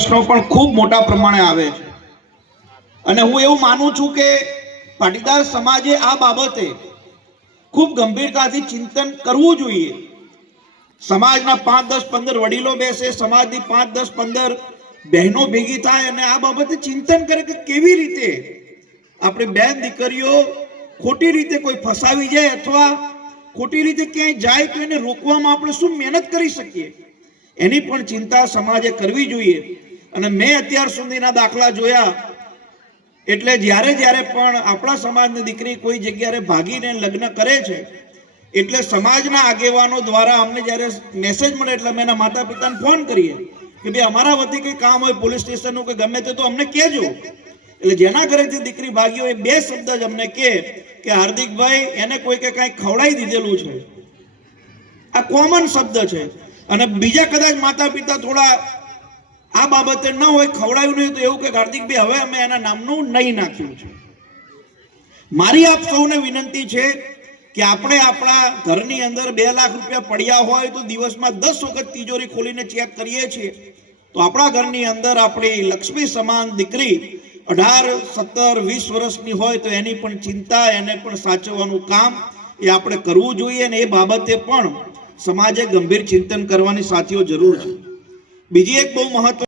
પ્રશ્નો પણ ખૂબ મોટા પ્રમાણે આવે છે અને હું એવું માનું છું કે પાટીદાર સમાજે આ બાબતે ખૂબ ગંભીરતાથી ચિંતન કરવું જોઈએ। સમાજના 5, 10, 15 વડીલો બેસે, સમાજની 5, 10, 15 બહેનો ભેગી થાય અને આ બાબતે ચિંતન કરે કે કેવી રીતે આપણે બેન દીકરીઓ ખોટી રીતે કોઈ ફસાવી જાય અથવા ખોટી રીતે ક્યાંય જાય તો એને રોકવામાં આપણે શું મહેનત કરી શકીએ, એની પણ ચિંતા સમાજે કરવી જોઈએ। અને મેં અત્યાર સુધીના દાખલા જોયા એટલે જ્યારે જ્યારે પણ આપણા સમાજની દીકરી કોઈ જગ્યાએ ભાગીને લગ્ન કરે છે એટલે સમાજના આગેવાનો દ્વારા અમને જ્યારે મેસેજ મળે એટલે અમે એના માતા પિતાને ફોન કરીએ કે ભાઈ અમારા વતી કંઈ કામ હોય પોલીસ સ્ટેશનનું કે ગમે તે તો અમને કહેજો। એટલે જેના ઘરેથી દીકરી ભાગી હોય 2 શબ્દ જ અમને કહે કે હાર્દિકભાઈ એને કોઈ કે કાંઈ ખવડાવી દીધેલું છે, આ કોમન શબ્દ છે। અને બીજા કદાચ માતા પિતા થોડા આ બાબતે ન હોય, ખવડાવ્યું નહીં તો એવું કે હાર્દિકભાઈ હવે અમે એના નામનું નહીં નાખ્યું છે। મારી આપ સૌને વિનંતી છે કે આપણે આપણા ઘરની અંદર 2 લાખ રૂપિયા પડ્યા હોય તો દિવસમાં 10 વખત તિજોરી ખોલીને ચેક કરીએ છીએ તો આપણા ઘરની અંદર આપણી લક્ષ્મી સમાન દીકરી 18, 17, 20 વર્ષની હોય તો એની પણ ચિંતા, એને પણ સાચવવાનું કામ એ આપણે કરવું જોઈએ અને એ બાબતે પણ સમાજે ગંભીર ચિંતન કરવાની સાથીઓ જરૂર છે। બીજી એક બહુ મહત્વ